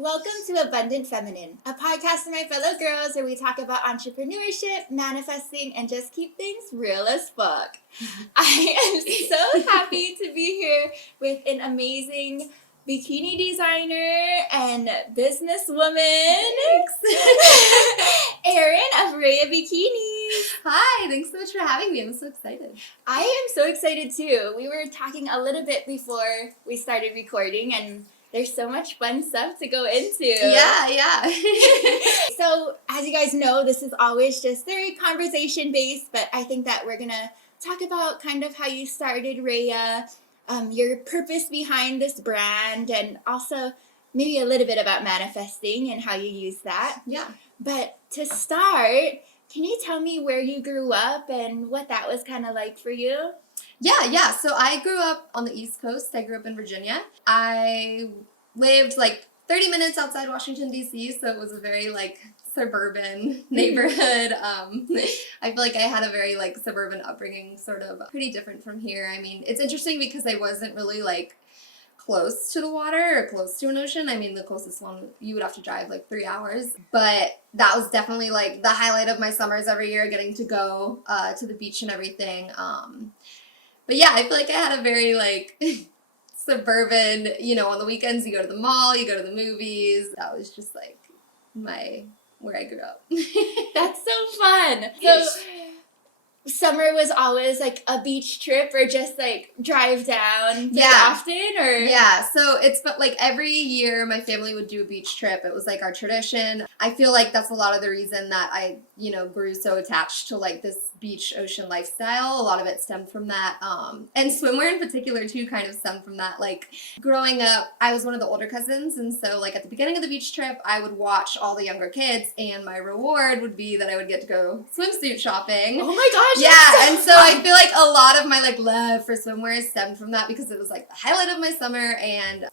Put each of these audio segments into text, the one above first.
Welcome to Abundant Feminine, a podcast of my fellow girls where we talk about entrepreneurship, manifesting, and just keep things real as fuck. I am so happy to be here with an amazing bikini designer and businesswoman, Erin of Rhea Bikinis. Hi, thanks so much for having me. I'm so excited. I am so excited too. We were talking a little bit before we started recording, and there's so much fun stuff to go into. Yeah. So, as you guys know, this is always just very conversation-based, but I think that we're going to talk about kind of how you started Rhea, your purpose behind this brand, and also maybe a little bit about manifesting and how you use that. Yeah. But to start, can you tell me where you grew up and what that was kind of like for you? Yeah. So I grew up on the East Coast. I grew up in Virginia. I lived like 30 minutes outside Washington, D.C., so it was a very suburban neighborhood. I feel like I had a very suburban upbringing, sort of pretty different from here. I mean, it's interesting because I wasn't really close to the water or close to an ocean. I mean, the closest one, you would have to drive 3 hours. But that was definitely the highlight of my summers every year, getting to go to the beach and everything. But yeah, I feel like I had a very suburban, on the weekends you go to the mall, you go to the movies. That was just where I grew up. That's so fun. So summer was always a beach trip or just drive down very often, or? Yeah, so it's every year my family would do a beach trip. It was our tradition. I feel like that's a lot of the reason that I, grew so attached to this beach ocean lifestyle. A lot of it stemmed from that. And swimwear in particular too kind of stemmed from that. Growing up, I was one of the older cousins, and so at the beginning of the beach trip, I would watch all the younger kids, and my reward would be that I would get to go swimsuit shopping. Oh my gosh. Yeah, and so I feel like a lot of my love for swimwear stemmed from that, because it was the highlight of my summer, and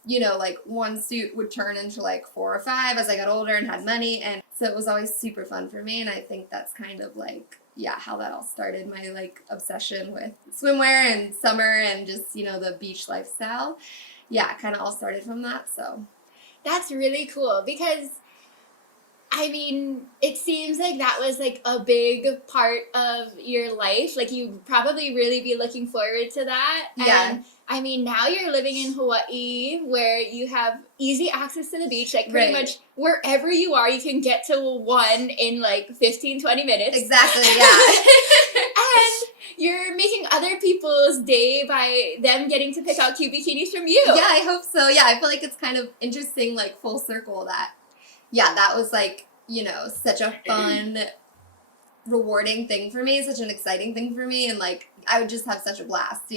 one suit would turn into 4 or 5 as I got older and had money, and so it was always super fun for me. And I think that's kind of how that all started, my obsession with swimwear and summer and just the beach lifestyle. Yeah, kind of all started from that. So that's really cool, because I mean, it seems like that was a big part of your life. You'd probably really be looking forward to that. Yeah. And I mean, now you're living in Hawaii, where you have easy access to the beach. Pretty much wherever you are, you can get to one in 15, 20 minutes. Exactly, yeah. And you're making other people's day by them getting to pick out cute bikinis from you. Yeah, I hope so. Yeah, I feel like it's kind of interesting, full circle that, yeah, that was such a fun, rewarding thing for me, such an exciting thing for me, and I would just have such a blast,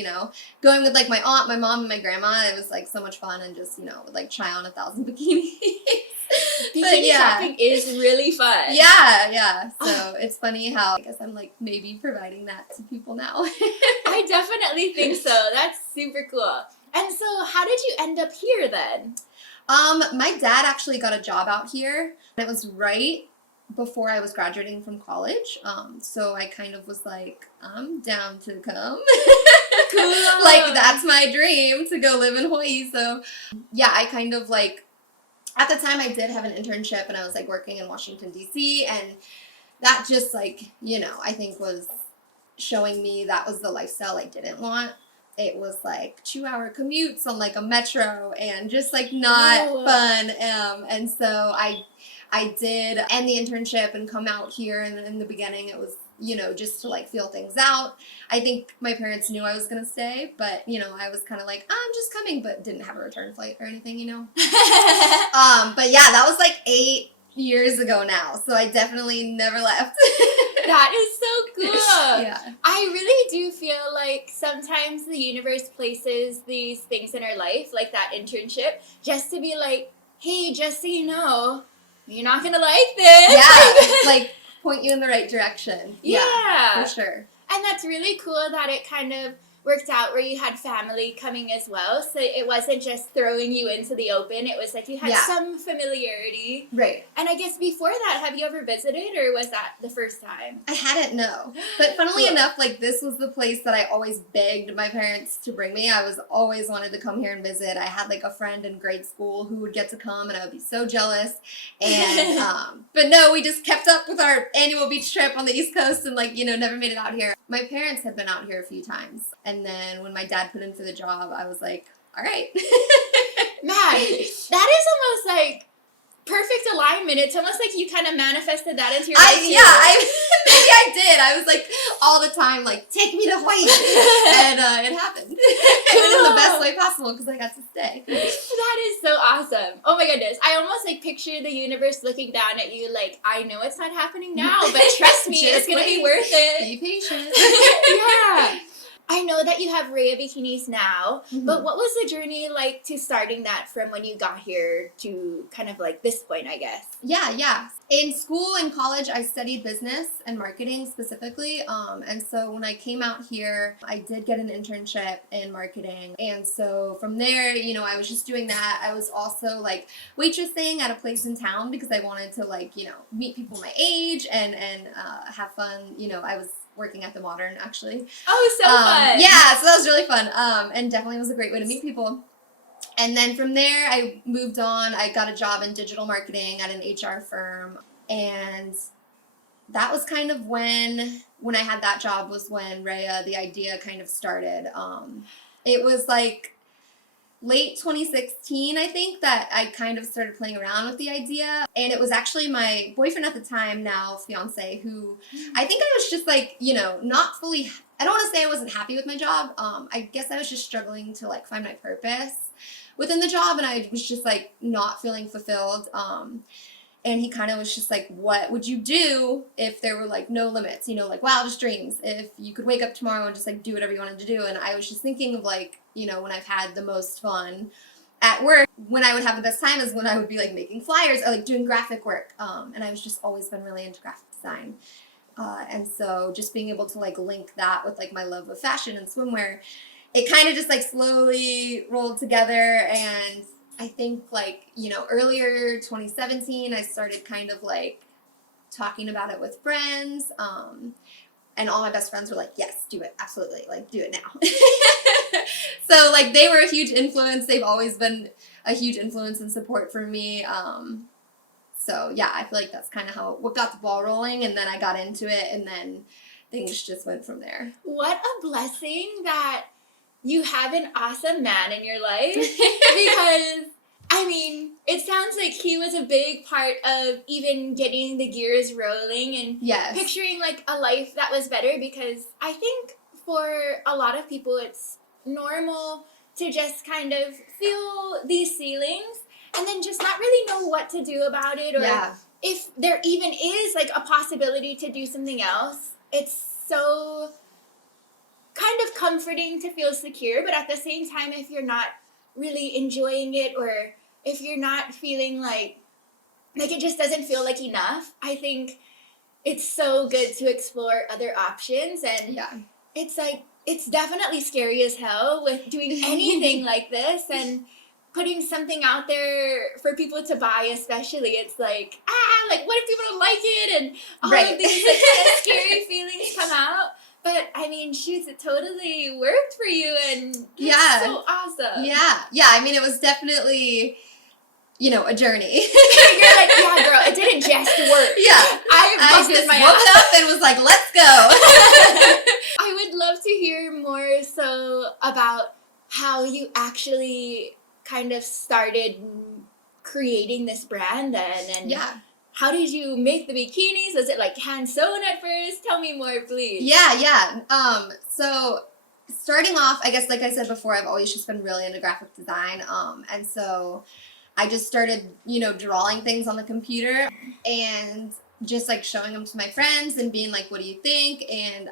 going with my aunt, my mom, and my grandma. It was so much fun, and just would try on 1,000 bikinis. Bikini shopping is really fun. Yeah. So it's funny how I guess I'm maybe providing that to people now. I definitely think so. That's super cool. And so how did you end up here then? My dad actually got a job out here. It was right before I was graduating from college. So I kind of was I'm down to come. Cool. That's my dream, to go live in Hawaii. So yeah, I kind of at the time I did have an internship, and I was working in Washington, D.C., and that just I think was showing me that was the lifestyle I didn't want. It was 2-hour commutes on a metro, and just not fun. And so I did end the internship and come out here, and in the beginning it was just to feel things out. I think my parents knew I was gonna stay, but I was kind of I'm just coming, but didn't have a return flight or anything, But yeah, that was 8 years ago now, so I definitely never left. That is so cool. Yeah. I really do feel sometimes the universe places these things in our life, that internship, just to be hey, just so you know, you're not gonna like this. Yeah, point you in the right direction. Yeah. For sure. And that's really cool that it kind of worked out where you had family coming as well. So it wasn't just throwing you into the open. It was like you had some familiarity. Right. And I guess before that, have you ever visited, or was that the first time? I hadn't, no. But funnily enough, like, this was the place that I always begged my parents to bring me. I was always wanted to come here and visit. I had, like, a friend in grade school who would get to come, and I would be so jealous. And, but no, we just kept up with our annual beach trip on the East Coast and, like, you know, never made it out here. My parents had been out here a few times. And then when my dad put in for the job, I was like, all right. Man, that is almost like perfect alignment. It's almost like you kind of manifested that into your life. Maybe I did. I was like all the time, like, take me to Hawaii, and it happened, and in the best way possible because I got to stay. That is so awesome. Oh my goodness, I almost like picture the universe looking down at you, like, I know it's not happening now, but trust me, it's gonna be worth it. Be patient. Yeah. I know that you have Rhea Bikinis now, Mm-hmm. but what was the journey like to starting that from when you got here to kind of like this point, I guess? Yeah. In school and college, I studied business and marketing specifically. And so when I came out here, I did get an internship in marketing. And so from there, you know, I was just doing that. I was also like waitressing at a place in town because I wanted to, like, you know, meet people my age and have fun. You know, I was working at the Modern, actually. Oh, so fun. Yeah, so that was really fun. And definitely was a great way to meet people. And then from there, I moved on. I got a job in digital marketing at an HR firm. And that was kind of when I had that job was when Rhea, the idea kind of started. It was like late 2016, I think, that I kind of started playing around with the idea. And it was actually my boyfriend at the time, now fiance, who I think I was just like, you know, not fully, I don't want to say I wasn't happy with my job. I guess I was just struggling to like find my purpose within the job. And I was just like not feeling fulfilled. And he kind of was just like, what would you do if there were like no limits, you know, like wildest dreams, if you could wake up tomorrow and just like do whatever you wanted to do. And I was just thinking of like, you know, when I've had the most fun at work, when I would have the best time is when I would be like making flyers or like doing graphic work. And I was just always been really into graphic design. And so just being able to like link that with like my love of fashion and swimwear, it kind of just like slowly rolled together. And I think like, you know, earlier 2017, I started kind of like talking about it with friends. And all my best friends were like, yes, do it. Absolutely. Like, do it now. So like they were a huge influence. They've always been a huge influence and support for me. So yeah, I feel like that's kind of what got the ball rolling. And then I got into it and then things just went from there. What a blessing that you have an awesome man in your life, because I mean, it sounds like he was a big part of even getting the gears rolling and Yes. picturing like a life that was better, because I think for a lot of people it's normal to just kind of feel these ceilings and then just not really know what to do about it, or if there even is like a possibility to do something else. It's so kind of comforting to feel secure, but at the same time, if you're not really enjoying it, or if you're not feeling like it just doesn't feel like enough, I think it's so good to explore other options. And it's like, it's definitely scary as hell with doing anything like this and putting something out there for people to buy, especially. It's like, like, what if people don't like it? And all of these like, kind of scary feelings come out. But, I mean, shoot, it totally worked for you, and it's so awesome. Yeah, I mean, it was definitely, you know, a journey. You're like, yeah, girl, it didn't just work. Yeah. I just my woke up and was like, let's go. I would love to hear more so about how you actually kind of started creating this brand then, and how did you make the bikinis? Was it like hand sewn at first? Tell me more, please. Yeah. So starting off, I guess, like I said before, I've always just been really into graphic design. And so I just started, you know, drawing things on the computer and just like showing them to my friends and being like, what do you think? And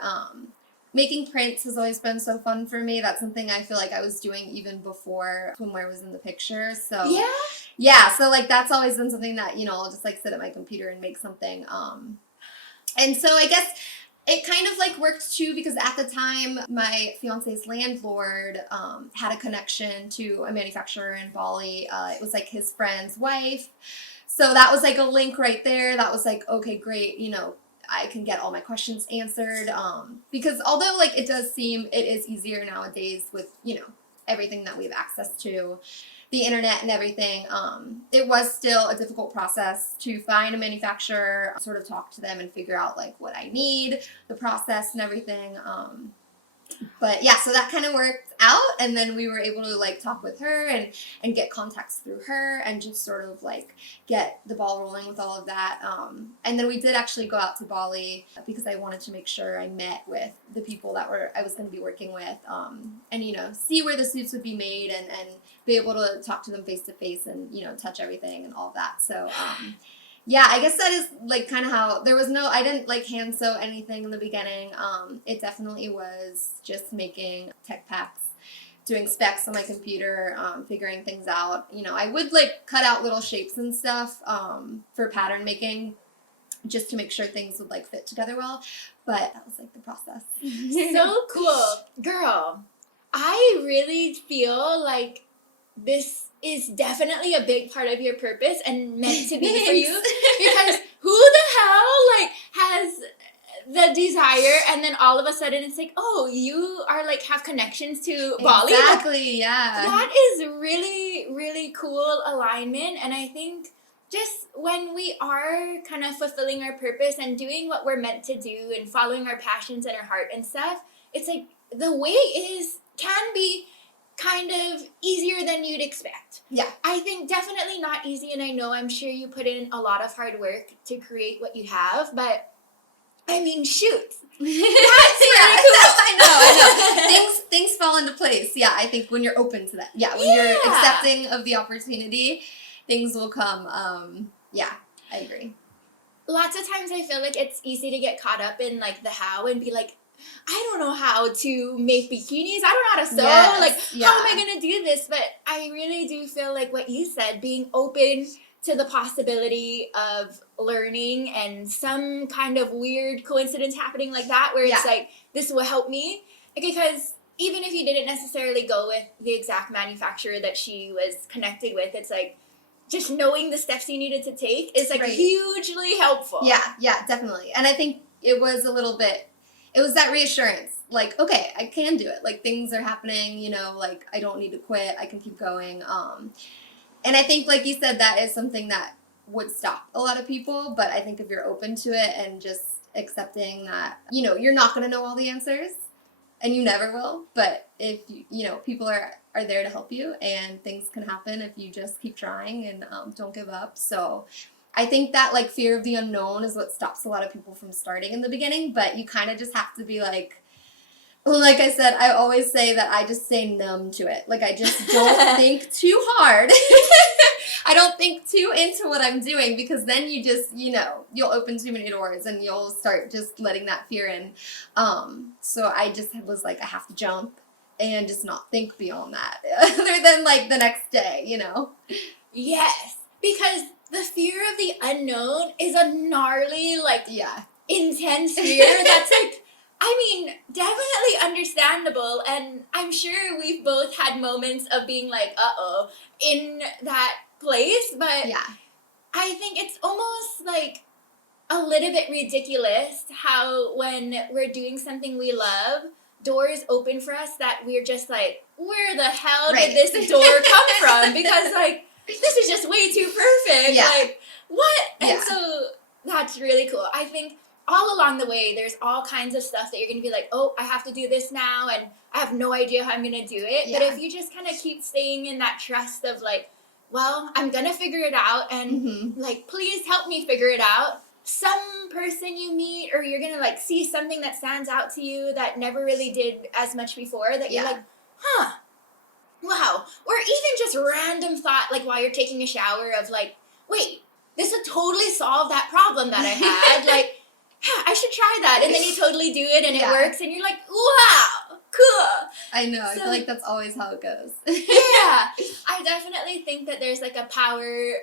making prints has always been so fun for me. That's something I feel like I was doing even before swimwear was in the picture. So so like that's always been something that, you know, I'll just like sit at my computer and make something. And so I guess it kind of like worked too because at the time my fiance's landlord had a connection to a manufacturer in Bali. It was like his friend's wife. So that was like a link right there. That was like, okay, great, you know, I can get all my questions answered. Because although like it does seem it is easier nowadays with, you know, everything that we have access to, the internet and everything, it was still a difficult process to find a manufacturer, sort of talk to them and figure out like what I need, the process and everything. But yeah, so that kind of worked out, and then we were able to like talk with her and get contacts through her and just sort of like get the ball rolling with all of that. And then we did actually go out to Bali because I wanted to make sure I met with the people that I was going to be working with, and you know, see where the suits would be made and be able to talk to them face to face and, you know, touch everything and all that. So yeah, I guess that is like kind of how I didn't like hand sew anything in the beginning. It definitely was just making tech packs, doing specs on my computer, figuring things out. You know, I would like cut out little shapes and stuff for pattern making just to make sure things would like fit together well. But that was like the process. So cool. Girl, I really feel like this is definitely a big part of your purpose and meant to be for you, because who the hell like has the desire and then all of a sudden it's like, oh, you are like have connections to Bali. Exactly, yeah. That is really, really cool alignment. And I think just when we are kind of fulfilling our purpose and doing what we're meant to do and following our passions and our heart and stuff, it's like the way can be kind of easier than you'd expect. Yeah. I think definitely not easy, and I know I'm sure you put in a lot of hard work to create what you have, but I mean, shoot. That's really cool. I know. Things fall into place. Yeah, I think when you're open to that. Yeah, when you're accepting of the opportunity, things will come. Yeah, I agree. Lots of times I feel like it's easy to get caught up in like the how and be like, I don't know how to make bikinis. I don't know how to sew. Yes, like, how am I going to do this? But I really do feel like what you said, being open to the possibility of learning and some kind of weird coincidence happening like that, where it's like, this will help me. Because even if you didn't necessarily go with the exact manufacturer that she was connected with, it's like, just knowing the steps you needed to take is like hugely helpful. Yeah, definitely. And I think it was that reassurance, like, okay, I can do it. Like, things are happening, you know, like, I don't need to quit. I can keep going. And I think, like you said, that is something that would stop a lot of people. But I think if you're open to it and just accepting that, you know, you're not going to know all the answers and you never will. But if, you know, people are there to help you and things can happen if you just keep trying and don't give up. So I think that like fear of the unknown is what stops a lot of people from starting in the beginning, but you kind of just have to be like I said, I always say that I just stay numb to it. Like I just don't think too hard. I don't think too into what I'm doing, because then you just, you know, you'll open too many doors and you'll start just letting that fear in. So I just was like, I have to jump and just not think beyond that other than like the next day, you know? Yes, because the fear of the unknown is a gnarly, like, intense fear that's like, I mean, definitely understandable, and I'm sure we've both had moments of being like, uh-oh, in that place, but I think it's almost like a little bit ridiculous how when we're doing something we love, doors open for us that we're just like, where the hell did this door come from? Because, like, this is just way too perfect. Like, what? And so that's really cool. I think all along the way, there's all kinds of stuff that you're going to be like, oh, I have to do this now, and I have no idea how I'm going to do it. But if you just kind of keep staying in that trust of like, well, I'm going to figure it out, and like, please help me figure it out. Some person you meet, or you're going to like see something that stands out to you that never really did as much before, that you're like, huh, wow. Or even just random thought, like while you're taking a shower of like, wait, this would totally solve that problem that I had. Like, I should try that. And then you totally do it and it works and you're like, wow, cool. I know. I feel like that's always how it goes. I definitely think that there's like a power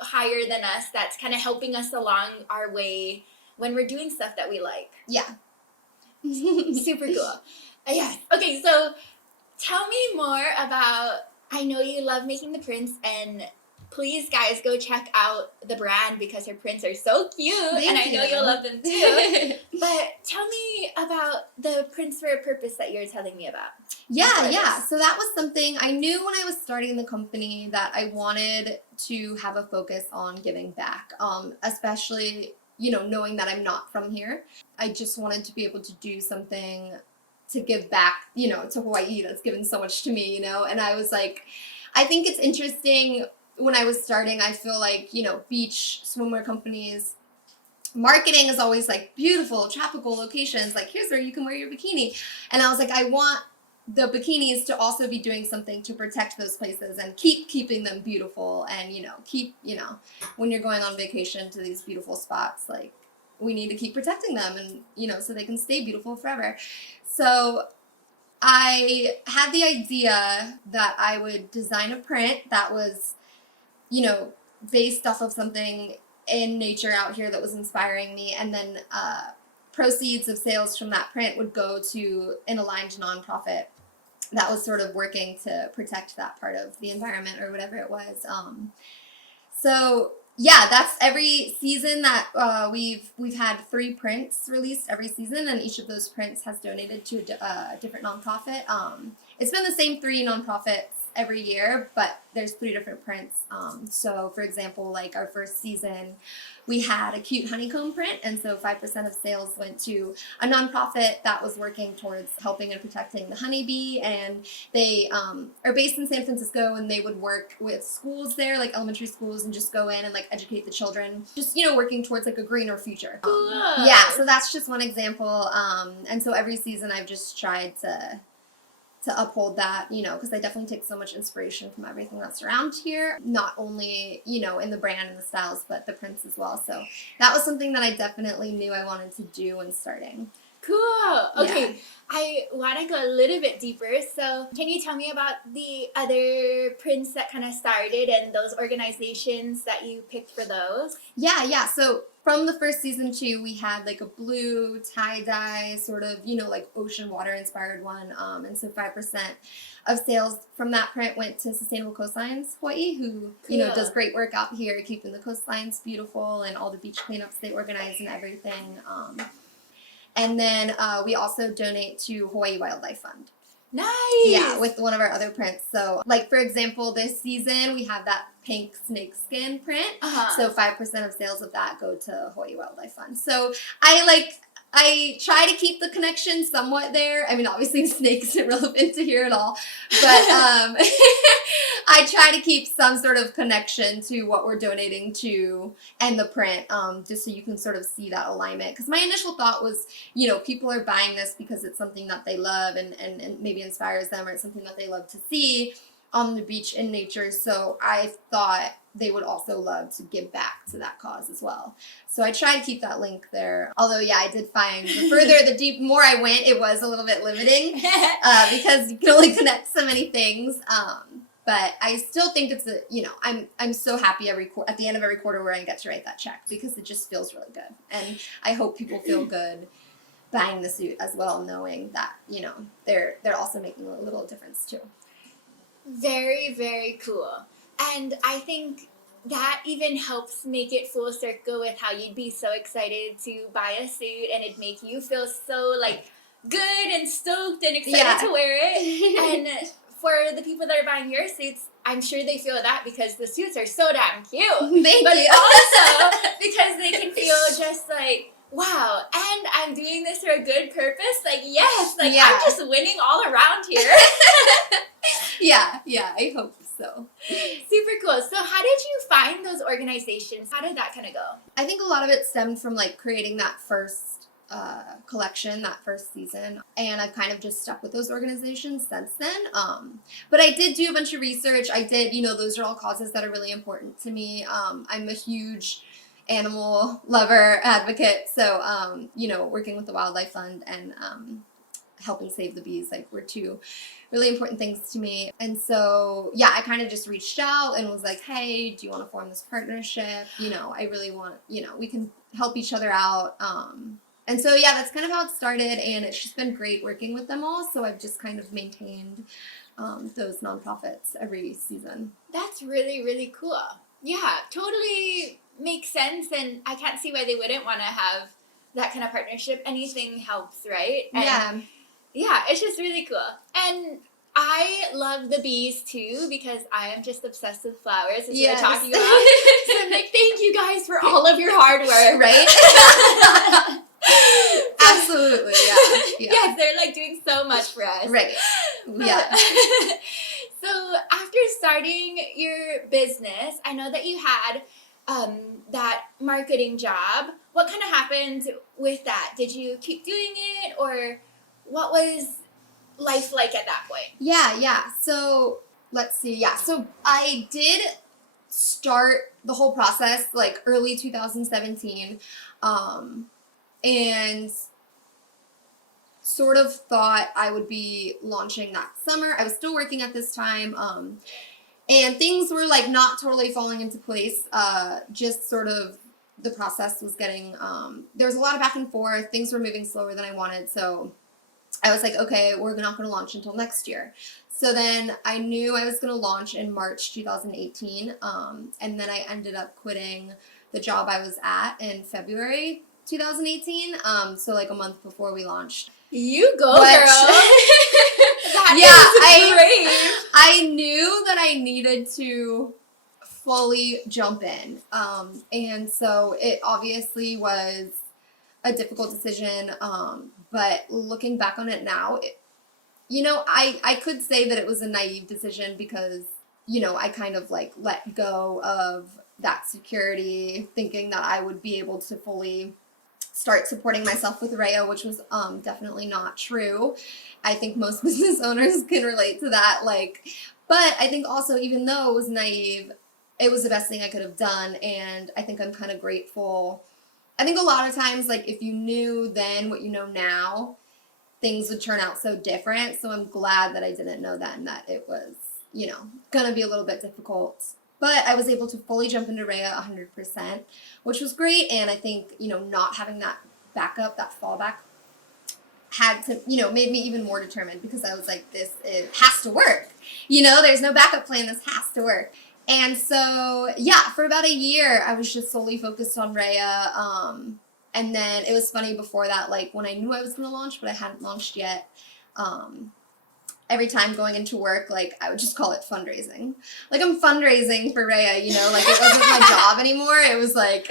higher than us that's kind of helping us along our way when we're doing stuff that we like. Yeah. Super cool. Yes. Okay, so tell me more about, I know you love making the prints, and please, guys, go check out the brand because her prints are so cute. Thank and I know you. you'll love them too. But tell me about the prints for a purpose that you're telling me about. Yeah. So that was something I knew when I was starting the company, that I wanted to have a focus on giving back, especially, knowing that I'm not from here. I just wanted to be able to do something to give back, to Hawaii that's given so much to me, and I was like, I think it's interesting. When I was starting, I feel like, beach swimwear companies, marketing is always like beautiful tropical locations, like here's where you can wear your bikini. And I was like, I want the bikinis to also be doing something to protect those places and keeping them beautiful, and when you're going on vacation to these beautiful spots, like we need to keep protecting them, and so they can stay beautiful forever. So I had the idea that I would design a print that was based off of something in nature out here that was inspiring me, and then proceeds of sales from that print would go to an aligned nonprofit that was sort of working to protect that part of the environment or whatever it was. So yeah, that's every season that we've had 3 prints released every season, and each of those prints has donated to a different nonprofit. It's been the same 3 nonprofits every year, but there's 3 different prints. So for example, like our first season, we had a cute honeycomb print, and so 5% of sales went to a nonprofit that was working towards helping and protecting the honeybee, and they are based in San Francisco, and they would work with schools there, like elementary schools, and just go in and like educate the children, just working towards like a greener future. Cool. Yeah, so that's just one example. And so every season I've just tried to uphold that, because I definitely take so much inspiration from everything that's around here, not only, in the brand and the styles, but the prints as well. So that was something that I definitely knew I wanted to do when starting. Cool. Okay, Yeah. I want to go a little bit deeper. So can you tell me about the other prints that kind of started and those organizations that you picked for those? Yeah. So from the first season too, we had like a blue tie-dye sort of, like ocean water inspired one. And so 5% of sales from that print went to Sustainable Coastlines Hawaii, who, Cool. does great work out here keeping the coastlines beautiful and all the beach cleanups they organize and everything. And then we also donate to Hawaii Wildlife Fund. Nice. Yeah, with one of our other prints. So, like, for example, this season we have that pink snake skin print. So 5% of sales of that go to Hawaii Wildlife Fund. So I try to keep the connection somewhat there. I mean, obviously snake isn't relevant to here at all, but I try to keep some sort of connection to what we're donating to and the print, just so you can sort of see that alignment. Because my initial thought was, people are buying this because it's something that they love and maybe inspires them, or it's something that they love to see on the beach in nature. So I thought they would also love to give back to that cause as well. So I try to keep that link there. Although, yeah, I did find the more I went, it was a little bit limiting because you can only connect so many things. But I still think it's I'm so happy at the end of every quarter where I get to write that check, because it just feels really good. And I hope people feel good buying the suit as well, knowing that, they're also making a little difference too. Very, very cool. And I think that even helps make it full circle with how you'd be so excited to buy a suit, and it'd make you feel so like good and stoked and excited to wear it. And for the people that are buying your suits, I'm sure they feel that because the suits are so damn cute. Thank you. Also because they can feel just like, wow, and I'm doing this for a good purpose. Like, yes, like I'm just winning all around here. Yeah, I hope so. Super cool. So how did you find those organizations? How did that kind of go? I think a lot of it stemmed from like creating that first collection, that first season, and I've kind of just stuck with those organizations since then. But I did do a bunch of research. I did, those are all causes that are really important to me. I'm a huge animal lover, advocate, so working with the Wildlife Fund and helping save the bees, like, were two really important things to me. And so, yeah, I kind of just reached out and was like, hey, do you want to form this partnership? You know, I really want, you know, we can help each other out. And so, yeah, that's kind of how it started, and it's just been great working with them all. So I've just kind of maintained those nonprofits every season. That's really, really cool. Yeah, totally makes sense, and I can't see why they wouldn't want to have that kind of partnership. Anything helps, right? And yeah, it's just really cool. And I love the bees too, because I am just obsessed with flowers, as we were talking about. So I'm like, thank you guys for all of your hard work. Right? Absolutely, yeah. Yes, they're like doing so much for us. Right. But, Yeah. so after starting your business, I know that you had that marketing job. What kind of happened with that? Did you keep doing it, or what was life like at that point? Yeah. So let's see. Yeah. So I did start the whole process like early 2017. And sort of thought I would be launching that summer. I was still working at this time. And things were like not totally falling into place. Just sort of the process was getting, there was a lot of back and forth. Things were moving slower than I wanted. So I was like, okay, we're not going to launch until next year. So then I knew I was going to launch in March 2018. And then I ended up quitting the job I was at in February 2018. So like a month before we launched. You go, girl. That is brave. I knew that I needed to fully jump in. And so it obviously was a difficult decision. But looking back on it now, I could say that it was a naive decision because, I kind of like let go of that security, thinking that I would be able to fully start supporting myself with Rhea, which was definitely not true. I think most business owners can relate to that. But I think also, even though it was naive, it was the best thing I could have done, and I think I'm kind of grateful. I think a lot of times, like, if you knew then what you know now, things would turn out so different. So I'm glad that I didn't know then that it was, going to be a little bit difficult. But I was able to fully jump into Rhea 100%, which was great. And I think, not having that backup, that fallback, had to, made me even more determined, because I was like, it has to work. There's no backup plan. This has to work. And so, yeah, for about a year, I was just solely focused on Rhea. And then it was funny before that, like, when I knew I was going to launch, but I hadn't launched yet, every time going into work, like, I would just call it fundraising. Like, I'm fundraising for Rhea, like, it wasn't my job anymore. It was like,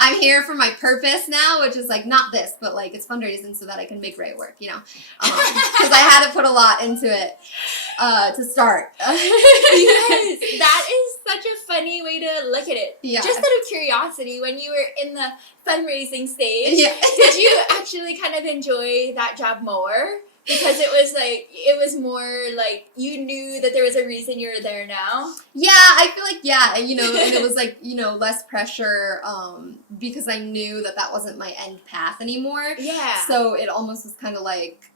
I'm here for my purpose now, which is, like, not this, but, like, it's fundraising so that I can make Rhea work, because I had to put a lot into it to start. Yes, that is such a funny way to look at it. Yeah. Just out of curiosity, when you were in the fundraising stage, did you actually kind of enjoy that job more? Because it was more like you knew that there was a reason you were there now. Yeah, I feel like, and it was like, less pressure because I knew that wasn't my end path anymore. Yeah. So it almost was kind of like,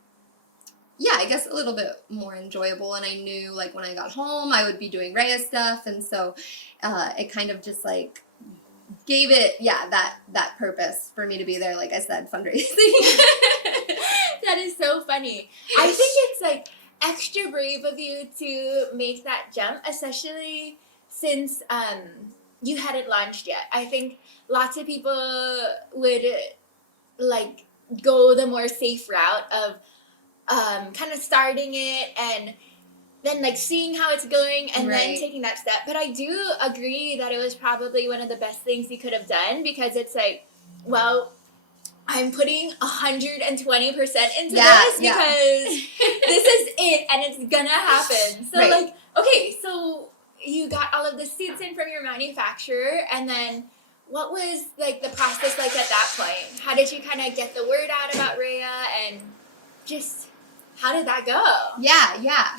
I guess a little bit more enjoyable. And I knew, like, when I got home, I would be doing Rhea stuff. And so it kind of just, like, gave it, that purpose for me to be there, like I said, fundraising. That is so funny. I think it's, like, extra brave of you to make that jump, especially since you hadn't launched yet. I think lots of people would, like, go the more safe route of kind of starting it and then, like, seeing how it's going and then taking that step. But I do agree that it was probably one of the best things you could have done, because it's like, well, I'm putting 120% into this because this is it and it's gonna happen. So, like, okay, so you got all of the suits in from your manufacturer, and then what was, like, the process like at that point? How did you kind of get the word out about Rhea, and just how did that go? Yeah.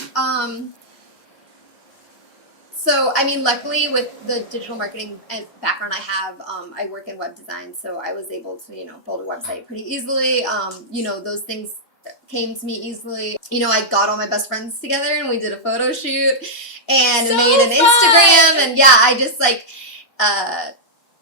So, I mean, luckily with the digital marketing background I have, I work in web design, so I was able to, build a website pretty easily. Those things came to me easily. You know, I got all my best friends together and we did a photo shoot and So made an fun! Instagram. And yeah, I just like,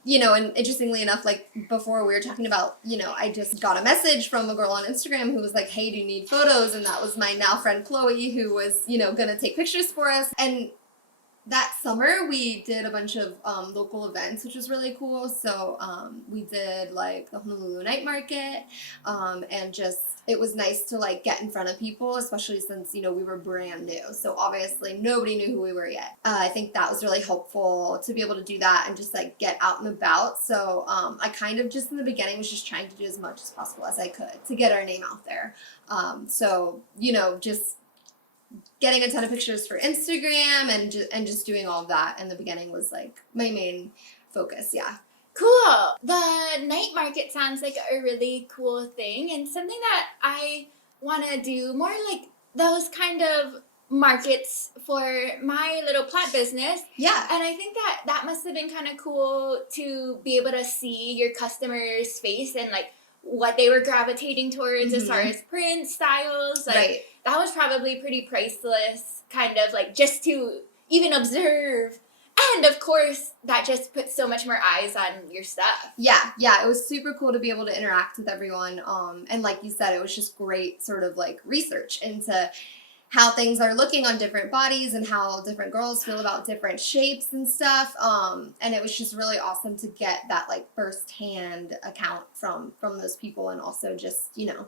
you know, and interestingly enough, like before we were talking about, you know, I just got a message from a girl on Instagram who was like, hey, do you need photos? And that was my now friend Chloe, who was, you know, gonna take pictures for us. And that summer we did a bunch of local events, which was really cool. So we did like the Honolulu night market, and just it was nice to like get in front of people, especially since, you know, we were brand new. So obviously nobody knew who we were yet. I think that was really helpful to be able to do that and just like get out and about. So I kind of just in the beginning was just trying to do as much as possible as I could to get our name out there. So, you know, just getting a ton of pictures for Instagram and just doing all of that in the beginning was like my main focus. Yeah. Cool. The night market sounds like a really cool thing and something that I want to do more, like those kind of markets for my little plant business. Yeah. And I think that must have been kind of cool to be able to see your customers' face and like what they were gravitating towards as far as print styles. Like, right. that was probably pretty priceless, kind of like just to even observe. And of course, that just puts so much more eyes on your stuff. Yeah, it was super cool to be able to interact with everyone. And like you said, it was just great sort of like research into how things are looking on different bodies and how different girls feel about different shapes and stuff. And it was just really awesome to get that like firsthand account from those people, and also just, you know,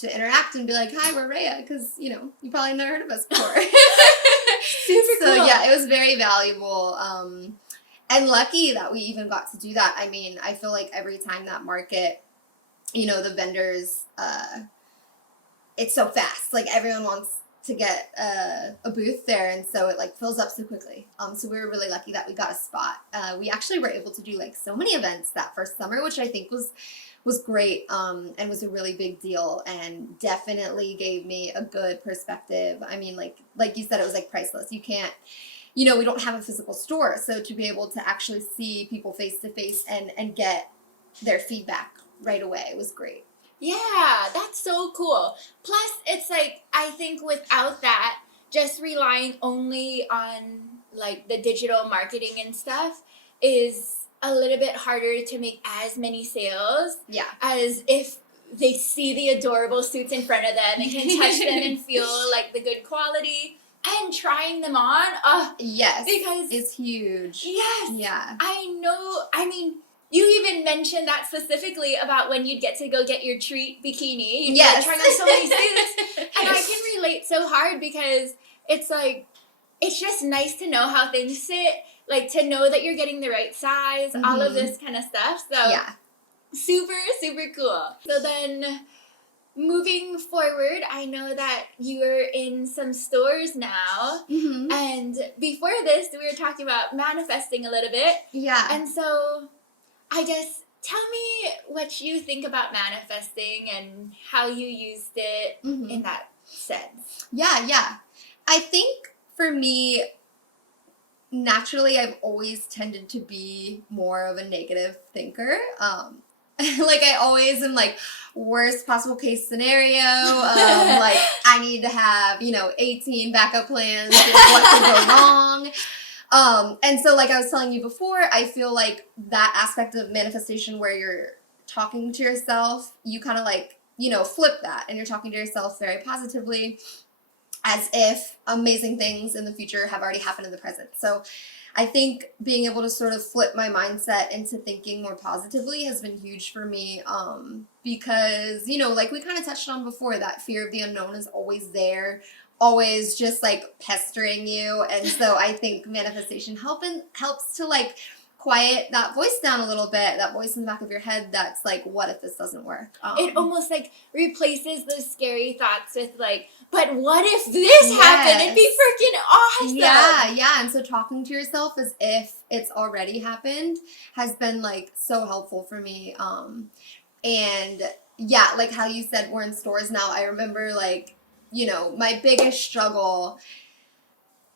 to interact and be like, hi, we're Rhea, because, you know, you probably never heard of us before. Super So cool. yeah, it was very valuable. And lucky that we even got to do that. I mean, I feel like every time that market, you know, the vendors, it's so fast. Like everyone wants to get a booth there, and so it like fills up so quickly. So we were really lucky that we got a spot. We actually were able to do like so many events that first summer, which I think was great, and was a really big deal, and definitely gave me a good perspective. I mean, like you said, it was like priceless. You can't, you know, we don't have a physical store, so to be able to actually see people face to face and get their feedback right away was great. Yeah, that's so cool. Plus, it's like, I think without that, just relying only on like the digital marketing and stuff is a little bit harder to make as many sales. Yeah. As if they see the adorable suits in front of them and can touch them and feel like the good quality and trying them on. Yes. Because it's huge. Yes. Yeah. I know. I mean, you even mentioned that specifically about when you'd get to go get your treat bikini. You'd yes. be trying on so many suits. And I can relate so hard because it's like, it's just nice to know how things sit, like to know that you're getting the right size, all of this kind of stuff. So yeah. Super, super cool. So then moving forward, I know that you're in some stores now. And before this, we were talking about manifesting a little bit. Yeah. And so I guess tell me what you think about manifesting and how you used it in that sense. Yeah. I think for me, naturally, I've always tended to be more of a negative thinker. Like I always am like, worst possible case scenario. Like I need to have, 18 backup plans of what could go wrong. And so like I was telling you before, I feel like that aspect of manifestation where you're talking to yourself, you kind of like, flip that and you're talking to yourself very positively as if amazing things in the future have already happened in the present. So I think being able to sort of flip my mindset into thinking more positively has been huge for me, because, like we kind of touched on before, that fear of the unknown is always there, always just like pestering you. And so I think manifestation helps to like quiet that voice down a little bit, that voice in the back of your head that's like, what if this doesn't work? It almost like replaces those scary thoughts with like, but what if this happened? It'd be freaking awesome. Yeah. And so talking to yourself as if it's already happened has been like so helpful for me. And yeah, like how you said we're in stores now, I remember like, my biggest struggle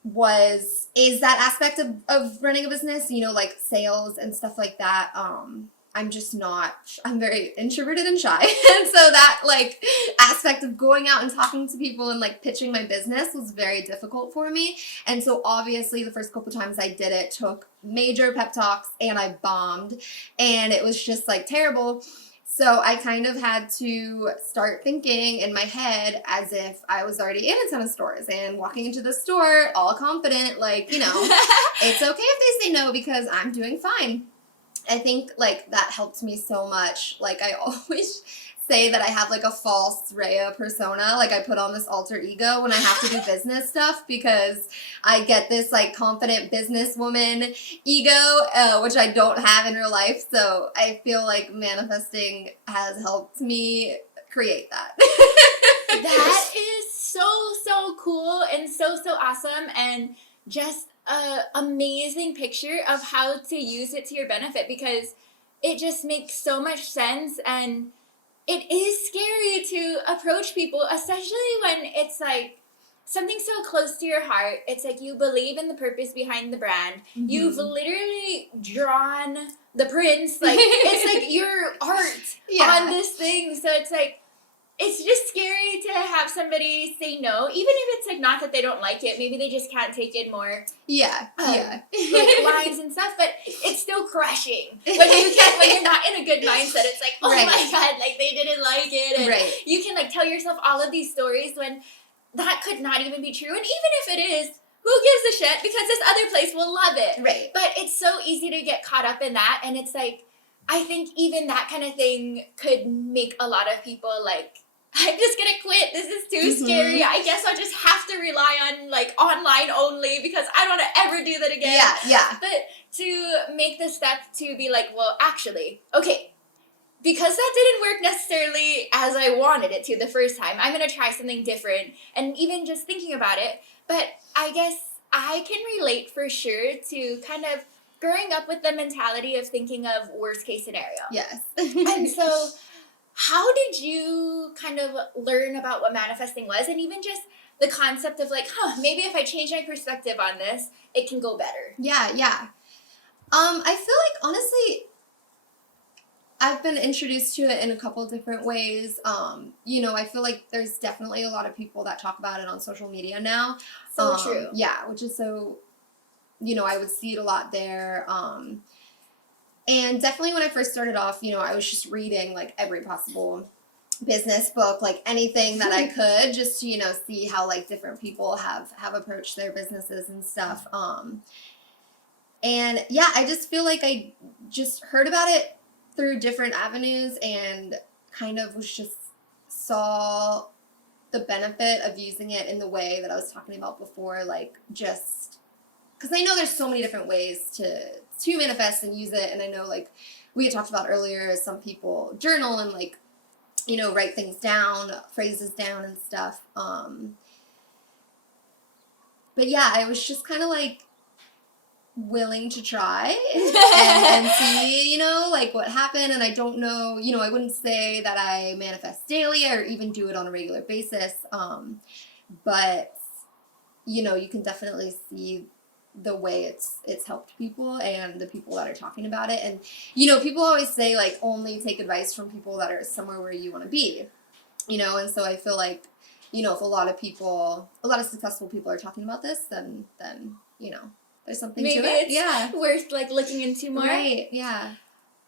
is that aspect of running a business, like sales and stuff like that. I'm just not, I'm very introverted and shy. And so that like aspect of going out and talking to people and like pitching my business was very difficult for me. And so obviously the first couple times I did it took major pep talks and I bombed and it was just like terrible. So I kind of had to start thinking in my head as if I was already in a ton of stores and walking into the store all confident, like, you know, it's okay if they say no because I'm doing fine. I think like that helped me so much. Like I always say that I have like a false Rhea persona. Like I put on this alter ego when I have to do business stuff because I get this like confident businesswoman ego, which I don't have in real life. So I feel like manifesting has helped me create that. That is so cool and so awesome, and just a amazing picture of how to use it to your benefit, because it just makes so much sense. And it is scary to approach people, especially when it's like something so close to your heart. It's like you believe in the purpose behind the brand. Mm-hmm. You've literally drawn the prints, like it's like your art on this thing. So it's like, it's just scary to have somebody say no, even if it's like not that they don't like it. Maybe they just can't take in more like lines and stuff, but it's still crushing when you're not in a good mindset. It's like, oh my god, like they didn't like it, and you can like tell yourself all of these stories when that could not even be true. And even if it is, who gives a shit, because this other place will love it. Right. But it's so easy to get caught up in that, and it's like, I think even that kind of thing could make a lot of people like, I'm just gonna quit. This is too scary. I guess I'll just have to rely on like online only because I don't want to ever do that again. Yeah. But to make the step to be like, well, actually, okay, because that didn't work necessarily as I wanted it to the first time, I'm gonna try something different. And even just thinking about it, but I guess I can relate for sure to kind of growing up with the mentality of thinking of worst case scenario. Yes. And so, how did you kind of learn about what manifesting was, and even just the concept of like, maybe if I change my perspective on this, it can go better? Yeah. I feel like honestly, I've been introduced to it in a couple different ways. I feel like there's definitely a lot of people that talk about it on social media now. So true. Yeah, which is so, I would see it a lot there. And definitely when I first started off, I was just reading like every possible business book, like anything that I could, just to, see how like different people have approached their businesses and stuff. And yeah, I just feel like I just heard about it through different avenues and kind of was just saw the benefit of using it in the way that I was talking about before, like just because I know there's so many different ways to manifest and use it. And I know like we had talked about earlier, some people journal and like, write things down, phrases down and stuff. But yeah, I was just kind of like willing to try and see, like what happened. And I don't know, I wouldn't say that I manifest daily or even do it on a regular basis. But, you can definitely see the way it's helped people and the people that are talking about it. And, people always say like only take advice from people that are somewhere where you want to be, and so I feel like, if a lot of successful people are talking about this, then, there's something maybe to it. It's worth like looking into more. Right. Yeah.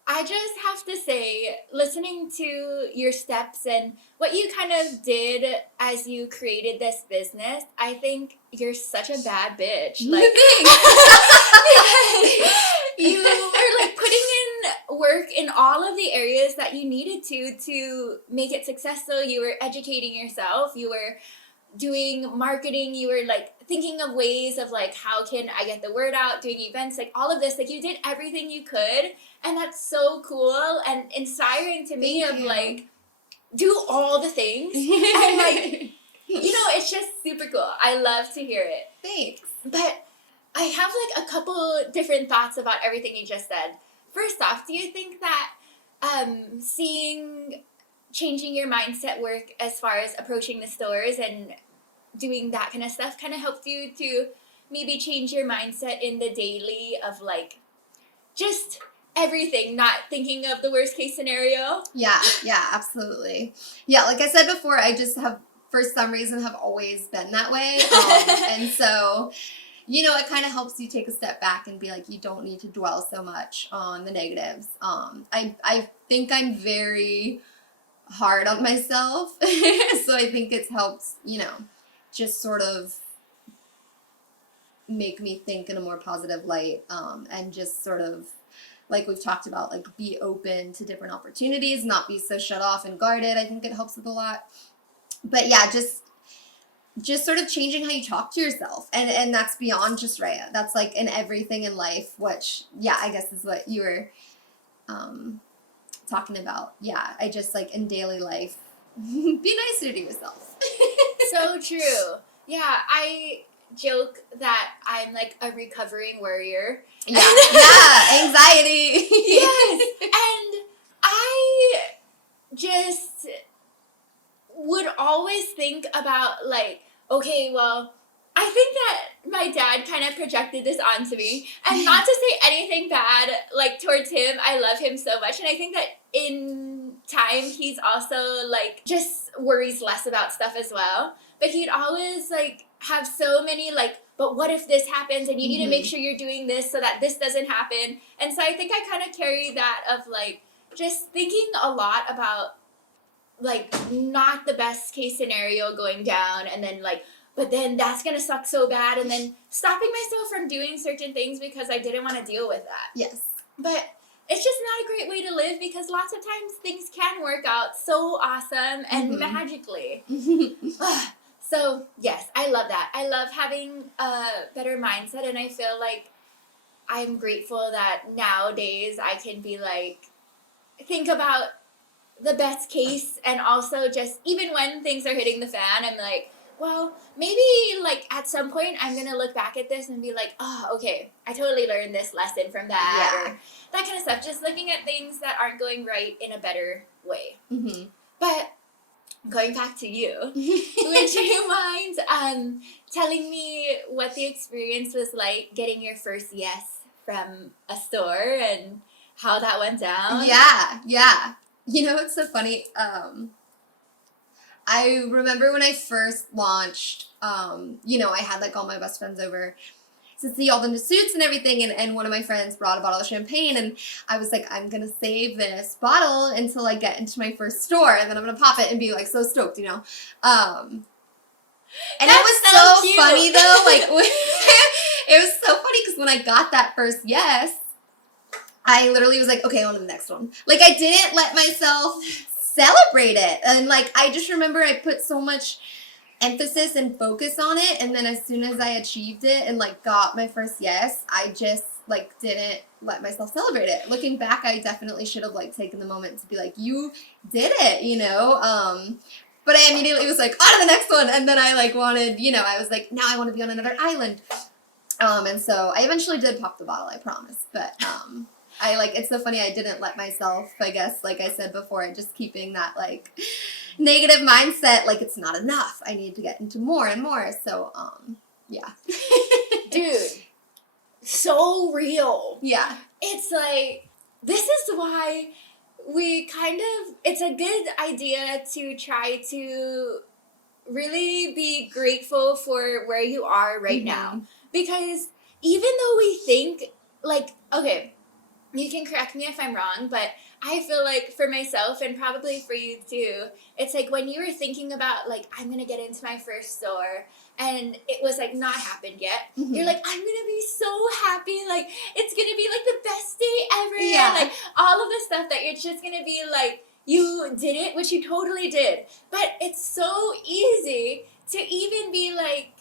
I just have to say, listening to your steps and what you kind of did as you created this business, I think you're such a bad bitch. Like, you were like putting in work in all of the areas that you needed to make it successful. You were educating yourself. You were doing marketing. You were like thinking of ways of like, how can I get the word out, doing events, like all of this, like you did everything you could. And that's so cool and inspiring to me. Thank you. Like, do all the things. And like, it's just super cool. I love to hear it. Thanks. But I have like a couple different thoughts about everything you just said. First off, do you think that changing your mindset work as far as approaching the stores and doing that kind of stuff kind of helped you to maybe change your mindset in the daily of like just everything, not thinking of the worst case scenario. Yeah, absolutely. Yeah, like I said before, I just have, for some reason, have always been that way. And so, it kind of helps you take a step back and be like, you don't need to dwell so much on the negatives. I think I'm very hard on myself. So I think it's helped, just sort of make me think in a more positive light, and just sort of, like we've talked about, like be open to different opportunities, not be so shut off and guarded. I think it helps with a lot. But yeah, just sort of changing how you talk to yourself. And that's beyond just Rhea. That's like in everything in life, which, yeah, I guess is what you were talking about. Yeah, I just like in daily life, be nicer to yourself. So true. Yeah, I joke that I'm like a recovering worrier. Yeah, anxiety. Yes, and I just would always think about like, okay, well, I think that my dad kind of projected this onto me, and not to say anything bad like towards him. I love him so much, and I think that in time he's also like just worries less about stuff as well. But he'd always like have so many like, but what if this happens, and you need to make sure you're doing this so that this doesn't happen. And so I think I kind of carry that of like just thinking a lot about like not the best case scenario going down, and then like, but then that's gonna suck so bad, and then stopping myself from doing certain things because I didn't want to deal with that. Yes. But it's just not a great way to live, because lots of times things can work out so awesome and magically. So yes, I love that. I love having a better mindset, and I feel like I'm grateful that nowadays I can be like, think about the best case, and also just even when things are hitting the fan, I'm like, well, maybe like at some point I'm gonna look back at this and be like, oh, okay, I totally learned this lesson from that, or that kind of stuff. Just looking at things that aren't going right in a better way. But going back to you, would you mind telling me what the experience was like getting your first yes from a store and how that went down? Yeah. It's so funny. I remember when I first launched, I had like all my best friends over to see all the new suits and everything, and one of my friends brought a bottle of champagne, and I was like, I'm gonna save this bottle until I get into my first store, and then I'm gonna pop it and be like so stoked, And That's it was so cute. funny though, like it was so funny because when I got that first yes, I literally was like, okay, on to the next one. Like I didn't let myself celebrate it, and like I just remember I put so much emphasis and focus on it, and then as soon as I achieved it and like got my first yes, I just like didn't let myself celebrate it. Looking back, I definitely should have like taken the moment to be like, you did it, but I immediately was like, on to the next one, and then I like wanted, I was like, now I want to be on another island, and so I eventually did pop the bottle, I promise, but it's so funny, I didn't let myself, I guess, like I said before, just keeping that like negative mindset, like it's not enough, I need to get into more and more, so yeah. Dude, so real. Yeah. It's like, this is why it's a good idea to try to really be grateful for where you are right now, because even though we think like, okay, you can correct me if I'm wrong, but I feel like for myself, and probably for you too, it's like when you were thinking about like, I'm going to get into my first store, and it was like not happened yet, you're like, I'm going to be so happy, like it's going to be like the best day ever, and like all of the stuff that you're just going to be like, you did it, which you totally did. But it's so easy to even be like,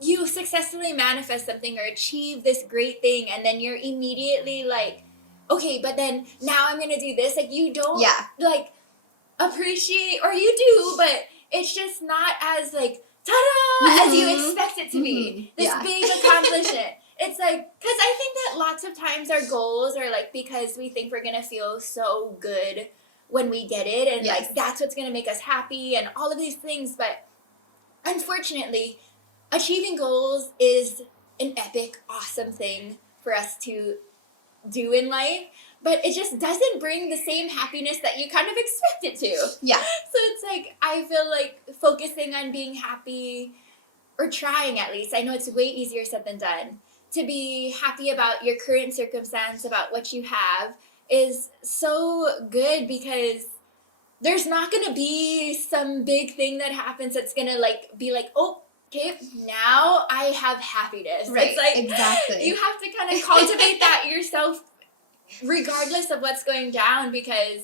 you successfully manifest something or achieve this great thing, and then you're immediately like, okay, but then now I'm gonna do this. Like you don't like appreciate, or you do, but it's just not as like ta-da as you expect it to be. This big accomplishment. It's like, because I think that lots of times our goals are like, because we think we're gonna feel so good when we get it, and like that's what's gonna make us happy and all of these things. But unfortunately, achieving goals is an epic, awesome thing for us to do in life, but it just doesn't bring the same happiness that you kind of expect it to. Yeah. So it's like, I feel like focusing on being happy, or trying at least, I know it's way easier said than done, to be happy about your current circumstance, about what you have, is so good, because there's not going to be some big thing that happens that's going to like be like, oh, okay, now I have happiness. Right, It's like, exactly. you have to kind of cultivate that yourself regardless of what's going down, because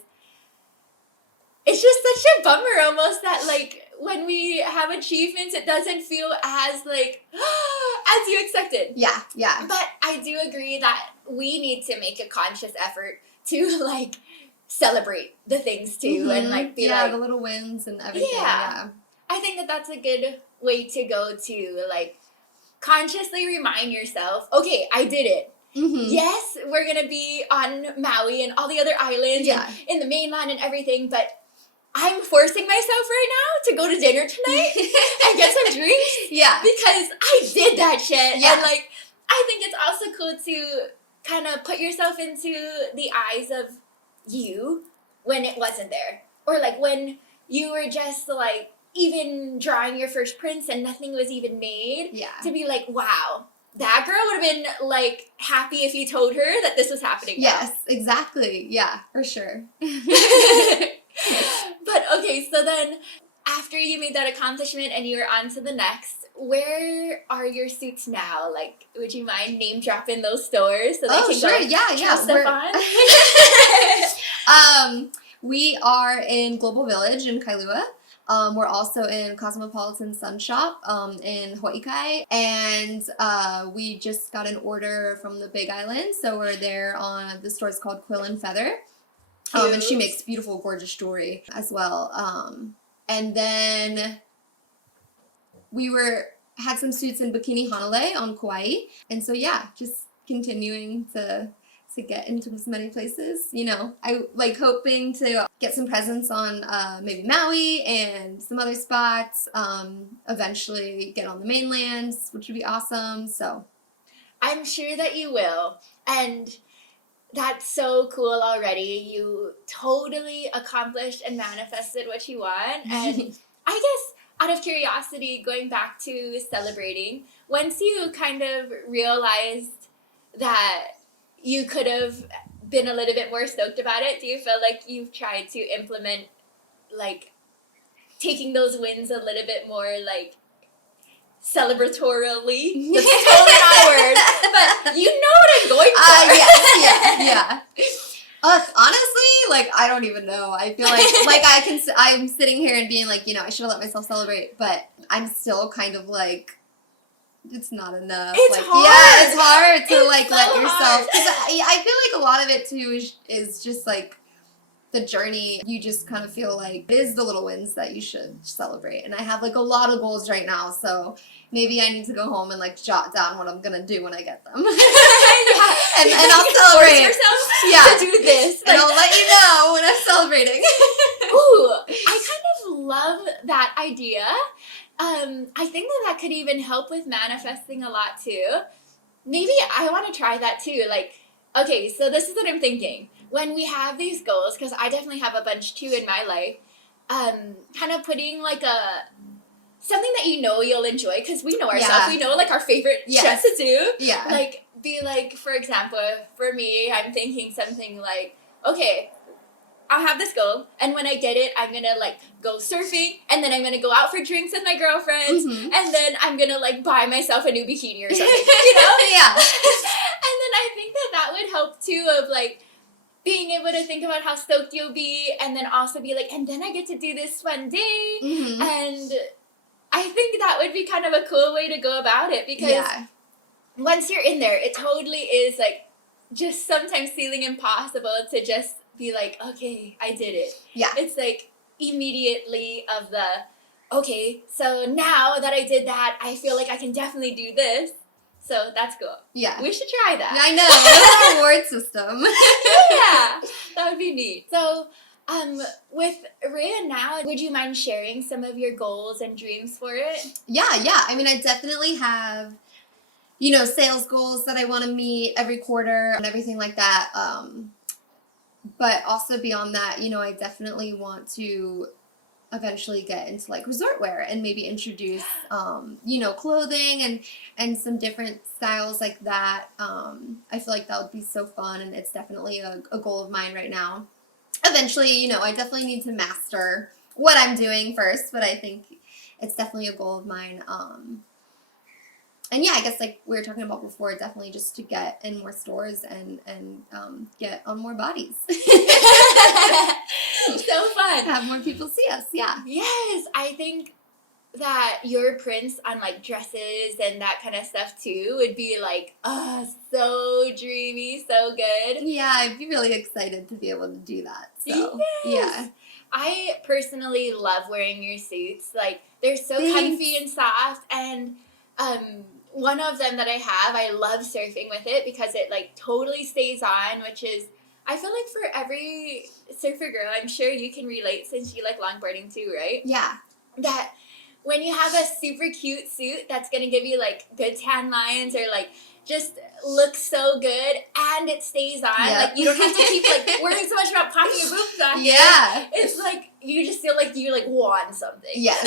it's just such a bummer almost that like when we have achievements, it doesn't feel as like as you expected. Yeah, yeah. But I do agree that we need to make a conscious effort to like celebrate the things too, and like be like, the little wins and everything. Yeah. I think that that's a good way to go to, like, consciously remind yourself, okay, I did it. Yes, we're gonna be on Maui and all the other islands and in the mainland and everything, but I'm forcing myself right now to go to dinner tonight and get some drinks. Yeah. Because I did that shit. Yeah. And like, I think it's also cool to kind of put yourself into the eyes of you when it wasn't there. Or like when you were just like even drawing your first prints and nothing was even made. Yeah. To be like, wow, that girl would have been like happy if you told her that this was happening. Yes, exactly. Yeah, for sure. But okay, so then after you made that accomplishment and you were on to the next, where are your suits now? Like, would you mind name dropping those stores so they can sure. go Yeah. try stuff on? We are in Global Village in Kailua. We're also in Cosmopolitan Sun Shop in Hawaii, and we just got an order from the Big Island, so we're there on the store is called Quill and Feather, and she makes beautiful, gorgeous jewelry as well. And then we had some suits in Bikini Hanalei on Kauai, and so yeah, just continuing to get into as many places. You know, I like hoping to get some presents on maybe Maui and some other spots. Eventually get on the mainland, which would be awesome. So I'm sure that you will. And that's so cool already. You totally accomplished and manifested what you want. And I guess out of curiosity, going back to celebrating, once you kind of realized that you could have been a little bit more stoked about it, do you feel like you've tried to implement, like, taking those wins a little bit more, like, celebratorily? That's totally not a word, but you know what I'm going for. Yes, yeah. Honestly, like, I don't even know. I feel like I'm sitting here and being like, you know, I should have let myself celebrate, but I'm still kind of like, it's not enough. It's like, hard. Yeah, it's hard to It's so let yourself. hard. I feel like a lot of it too is just like the journey. You just kind of feel like it is the little wins that you should celebrate. And I have like a lot of goals right now, so maybe I need to go home and like jot down what I'm gonna do when I get them. and I'll celebrate. Force yourself to do this, and I'll let you know when I'm celebrating. Ooh, I kind of love that idea. I think that could even help with manifesting a lot too. Maybe I want to try that too. Like, okay, so this is what I'm thinking. When we have these goals, because I definitely have a bunch too in my life, kind of putting like something that you know you'll enjoy, because we know ourselves, we know like our favorite shit to do. Yeah. Like, be like, for example, for me, I'm thinking something like, okay, I'll have this goal, and when I get it, I'm gonna like go surfing, and then I'm gonna go out for drinks with my girlfriends, and then I'm gonna like buy myself a new bikini or something, you know? Yeah. And then I think that would help too, of like being able to think about how stoked you'll be, and then also be like, and then I get to do this one day, and I think that would be kind of a cool way to go about it, because once you're in there, it totally is like just sometimes feeling impossible to just be like, okay, I did it. Yeah. It's like immediately of the, okay, so now that I did that, I feel like I can definitely do this. So that's cool. Yeah. We should try that. I know. A reward system. Yeah. That would be neat. So, with Rhea now, would you mind sharing some of your goals and dreams for it? Yeah. I mean, I definitely have, you know, sales goals that I want to meet every quarter and everything like that. But also beyond that, you know, I definitely want to eventually get into like resort wear and maybe introduce you know, clothing and some different styles like that. I feel like that would be so fun, and it's definitely a goal of mine right now. Eventually, you know, I definitely need to master what I'm doing first, but I think it's definitely a goal of mine. And yeah, I guess like we were talking about before, definitely just to get in more stores and get on more bodies. So fun. Have more people see us, yeah. Yes, I think that your prints on like dresses and that kind of stuff too would be like, oh, so dreamy, so good. Yeah, I'd be really excited to be able to do that. So, Yes. yeah. I personally love wearing your suits. Like, they're so Thanks. comfy and soft. And one of them that I have, I love surfing with it because it like totally stays on, which is, I feel like for every surfer girl, I'm sure you can relate since you like longboarding too, right? Yeah. That when you have a super cute suit that's going to give you like good tan lines or like just looks so good and it stays on. Yep. Like you don't have to keep like worrying so much about popping your boobs back in. Yeah. It's like you just feel like you like won something. Yes.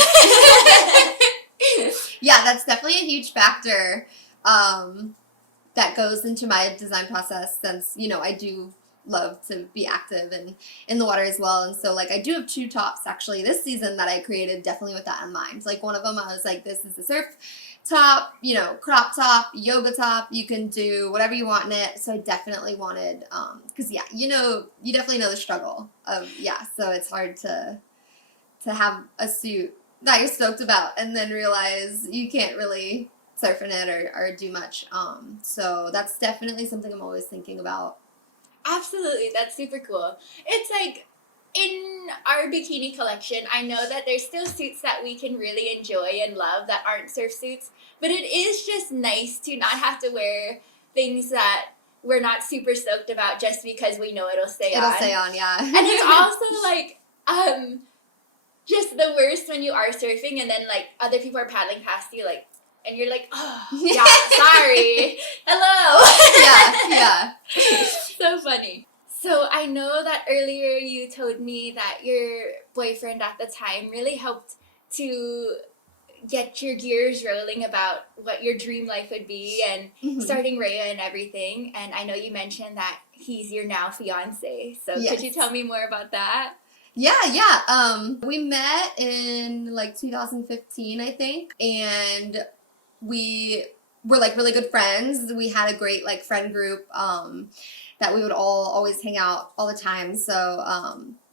Yeah, that's definitely a huge factor that goes into my design process, since, you know, I do love to be active and in the water as well. And so like I do have 2 tops actually this season that I created definitely with that in mind. Like one of them I was like, this is a surf top, you know, crop top, yoga top, you can do whatever you want in it. So I definitely wanted because yeah, you know, you definitely know the struggle of so it's hard to have a suit that you're stoked about and then realize you can't really surf in it or do much. So that's definitely something I'm always thinking about. Absolutely, that's super cool. It's like in our bikini collection, I know that there's still suits that we can really enjoy and love that aren't surf suits, but it is just nice to not have to wear things that we're not super stoked about just because we know it'll stay on. It'll stay on, yeah. And it's also like just the worst when you are surfing and then like other people are paddling past you like and you're like, oh, yeah, sorry. Hello. Yeah. So funny. So I know that earlier you told me that your boyfriend at the time really helped to get your gears rolling about what your dream life would be and starting Rhea and everything. And I know you mentioned that he's your now fiance. So Yes. Could you tell me more about that? Yeah. We met in like 2015, I think, and we were like really good friends. We had a great like friend group that we would all always hang out all the time. So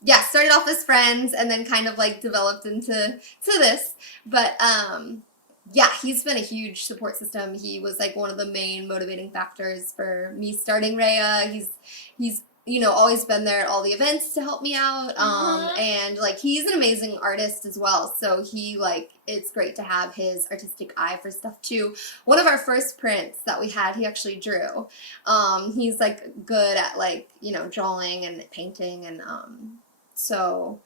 started off as friends and then kind of like developed into this. But he's been a huge support system. He was like one of the main motivating factors for me starting Rhea. He's you know, always been there at all the events to help me out. And like he's an amazing artist as well. So he like, it's great to have his artistic eye for stuff too. One of our first prints that we had, he actually drew. He's like good at like, you know, drawing and painting, and so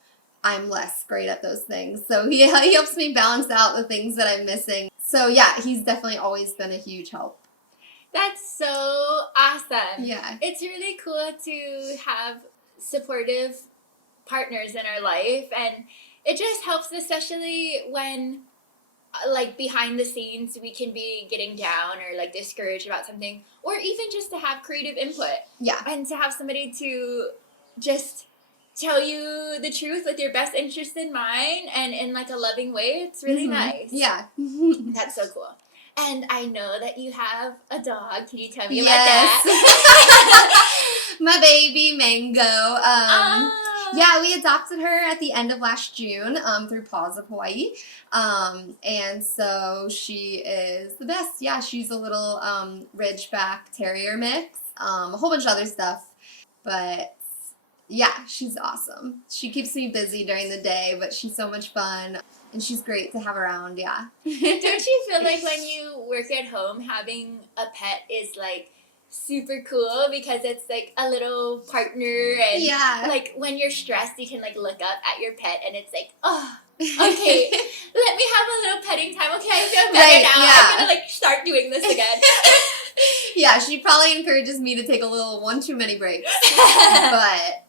I'm less great at those things. So he helps me balance out the things that I'm missing. So yeah, he's definitely always been a huge help. That's so awesome. Yeah. It's really cool to have supportive partners in our life, and it just helps, especially when like behind the scenes we can be getting down or like discouraged about something, or even just to have creative input. Yeah. And to have somebody to just tell you the truth with your best interest in mind and in like a loving way. It's really nice. Yeah. That's so cool. And I know that you have a dog. Can you tell me about Yes. that? My baby Mango. Yeah, we adopted her at the end of last June through Paws of Hawaii. And so she is the best. Yeah, she's a little Ridgeback Terrier mix, a whole bunch of other stuff. But yeah, she's awesome. She keeps me busy during the day, but she's so much fun. And she's great to have around, yeah. Don't you feel like when you work at home, having a pet is like super cool because it's like a little partner, and like when you're stressed, you can like look up at your pet and it's like, oh, okay, let me have a little petting time. Okay, I feel better now. Yeah. I'm gonna like start doing this again. Yeah, she probably encourages me to take a little one too many breaks. But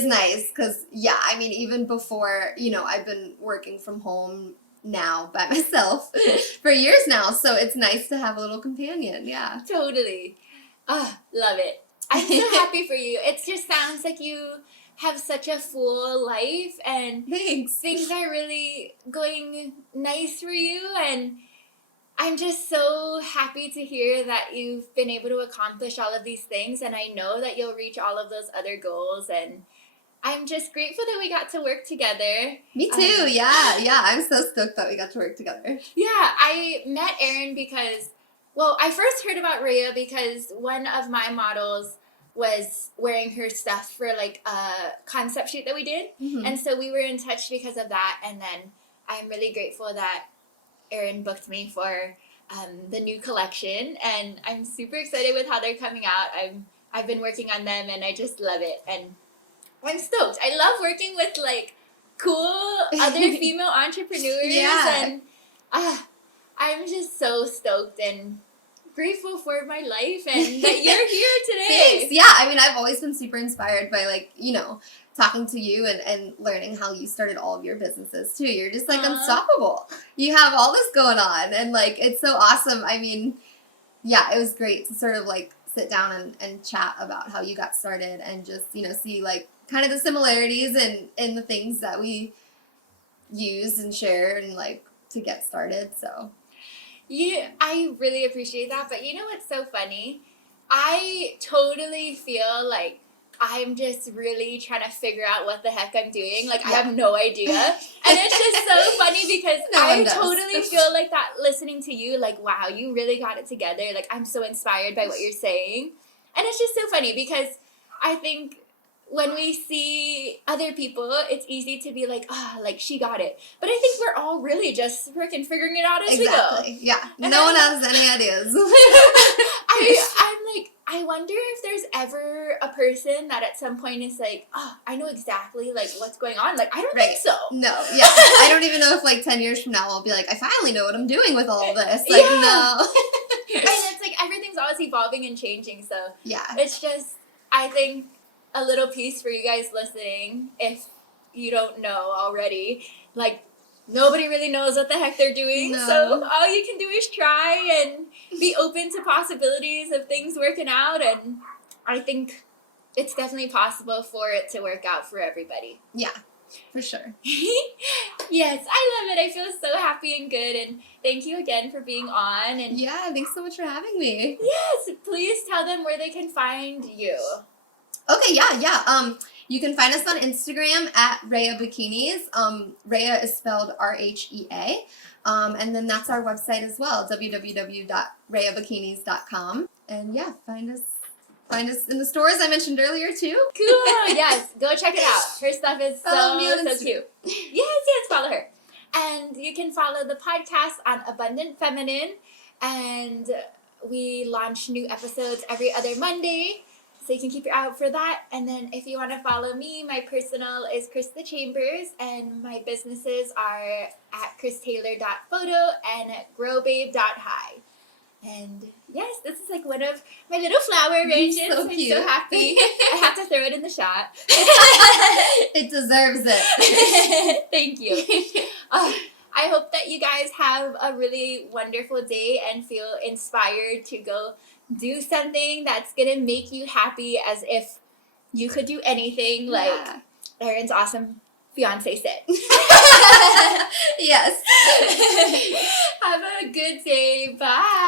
is nice because, yeah, I mean, even before, you know, I've been working from home now by myself for years now, so it's nice to have a little companion. Yeah. Totally. Love it. I'm so happy for you. It just sounds like you have such a full life and Thanks. things are really going nice for you, and I'm just so happy to hear that you've been able to accomplish all of these things, and I know that you'll reach all of those other goals, and I'm just grateful that we got to work together. Me too. Yeah. I'm so stoked that we got to work together. Yeah, I met Erin because, well, I first heard about Rhea because one of my models was wearing her stuff for like a concept shoot that we did. Mm-hmm. And so we were in touch because of that. And then I'm really grateful that Erin booked me for the new collection. And I'm super excited with how they're coming out. I've been working on them and I just love it. And I'm stoked. I love working with like cool other female entrepreneurs. Yeah. And I'm just so stoked and grateful for my life and that you're here today. Thanks. Yeah, I mean, I've always been super inspired by, like, you know, talking to you and learning how you started all of your businesses, too. You're just, like, unstoppable. You have all this going on, and, like, it's so awesome. I mean, yeah, it was great to sort of, like, sit down and chat about how you got started and just, you know, see, like, kind of the similarities in the things that we use and share and, like, to get started, so... Yeah, I really appreciate that, but you know what's so funny? I totally feel like I'm just really trying to figure out what the heck I'm doing. Like, I have no idea. And it's just so funny because I totally feel like that listening to you, like, wow, you really got it together. Like, I'm so inspired by what you're saying. And it's just so funny because I think when we see other people, it's easy to be like, like, she got it. But I think we're all really just freaking figuring it out as we go. Exactly, yeah. And no one has any ideas. I'm like, I wonder if there's ever a person that at some point is like, I know exactly, like, what's going on. Like, I don't think so. No, yeah. I don't even know if, like, 10 years from now I'll be like, I finally know what I'm doing with all this. Like, no. And it's like, everything's always evolving and changing, so. Yeah. It's just, I think, a little piece for you guys listening, if you don't know already, like, nobody really knows what the heck they're doing, so all you can do is try and be open to possibilities of things working out, and I think it's definitely possible for it to work out for everybody. Yeah, for sure. Yes, I love it. I feel so happy and good, and thank you again for being on. And yeah, thanks so much for having me. Yes, please tell them where they can find you. Okay, yeah. You can find us on Instagram at Rhea Bikinis. Rhea is spelled R-H-E-A. And then that's our website as well, www.rheabikinis.com. And yeah, find us in the stores I mentioned earlier too. Cool. Yes, go check it out. Her stuff is so cute. Yes, follow her. And you can follow the podcast on Abundant Feminine. And we launch new episodes every other Monday. So you can keep your eye out for that. And then if you want to follow me, my personal is Krista Chambers. And my businesses are at christaylor.photo and growbabe.hi. And yes, this is like one of my little flower arrangements. So cute. I'm so happy. I have to throw it in the shot. It deserves it. Thank you. I hope that you guys have a really wonderful day and feel inspired to go do something that's going to make you happy as if you could do anything, like Erin's awesome fiance said. Yes. Have a good day. Bye.